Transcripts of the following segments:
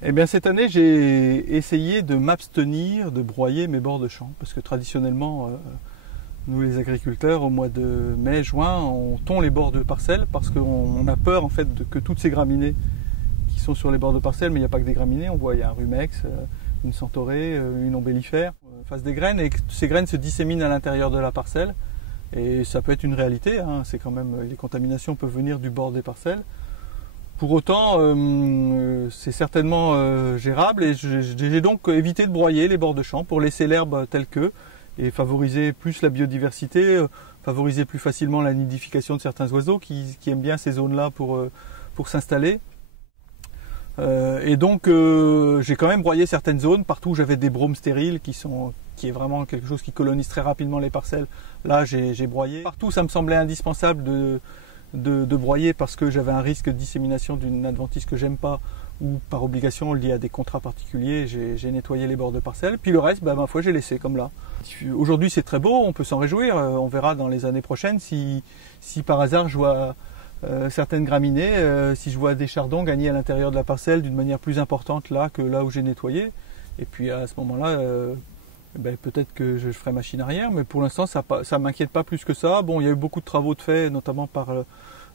Eh bien, cette année, j'ai essayé de m'abstenir de broyer mes bords de champ, parce que traditionnellement, nous les agriculteurs, au mois de mai, juin, on tond les bords de parcelles parce qu'on a peur en fait que toutes ces graminées qui sont sur les bords de parcelles, mais il n'y a pas que des graminées, on voit il y a un rumex, une centaurée, une ombellifère, fassent des graines et que ces graines se disséminent à l'intérieur de la parcelle. Et ça peut être une réalité, hein, c'est quand même, les contaminations peuvent venir du bord des parcelles. Pour autant, c'est certainement gérable et j'ai donc évité de broyer les bords de champ pour laisser l'herbe telle que et favoriser plus la biodiversité, favoriser plus facilement la nidification de certains oiseaux qui aiment bien ces zones-là pour s'installer. Et donc j'ai quand même broyé certaines zones, partout où j'avais des bromes stériles qui est vraiment quelque chose qui colonise très rapidement les parcelles. Là j'ai broyé. Partout ça me semblait indispensable de broyer parce que j'avais un risque de dissémination d'une adventice que j'aime pas ou par obligation liée à des contrats particuliers, j'ai nettoyé les bords de parcelles. Puis le reste, ma foi, j'ai laissé comme là. Aujourd'hui c'est très beau, on peut s'en réjouir, on verra dans les années prochaines si par hasard je vois certaines graminées, si je vois des chardons gagner à l'intérieur de la parcelle d'une manière plus importante là que là où j'ai nettoyé. Et puis à ce moment-là, peut-être que je ferai machine arrière, mais pour l'instant ça ne m'inquiète pas plus que ça. Bon, il y a eu beaucoup de travaux de fait, notamment par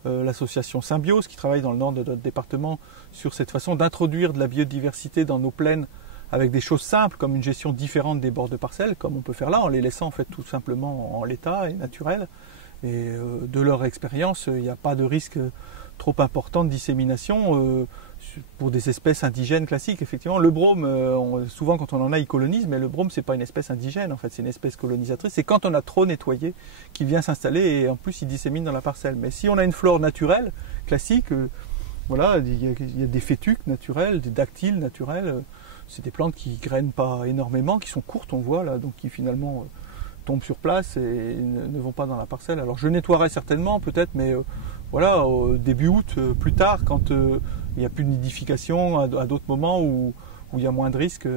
l'association Symbiose qui travaille dans le nord de notre département sur cette façon d'introduire de la biodiversité dans nos plaines avec des choses simples comme une gestion différente des bords de parcelles, comme on peut faire là, en les laissant en fait tout simplement en l'état et naturel. Et de leur expérience, il n'y a pas de risque trop important de dissémination pour des espèces indigènes classiques. Effectivement, le brome, souvent quand on en a, il colonise, mais le brome, c'est pas une espèce indigène, en fait, c'est une espèce colonisatrice. C'est quand on a trop nettoyé qu'il vient s'installer et en plus il dissémine dans la parcelle. Mais si on a une flore naturelle, classique, voilà, il y a des fétuques naturels, des dactyles naturels. C'est des plantes qui grainent pas énormément, qui sont courtes, on voit là, donc qui finalement tombent sur place et ne vont pas dans la parcelle. Alors je nettoierai certainement peut-être, mais voilà, au début août, plus tard, quand il n'y a plus de nidification, à d'autres moments où il y a moins de risques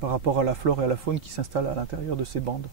par rapport à la flore et à la faune qui s'installent à l'intérieur de ces bandes.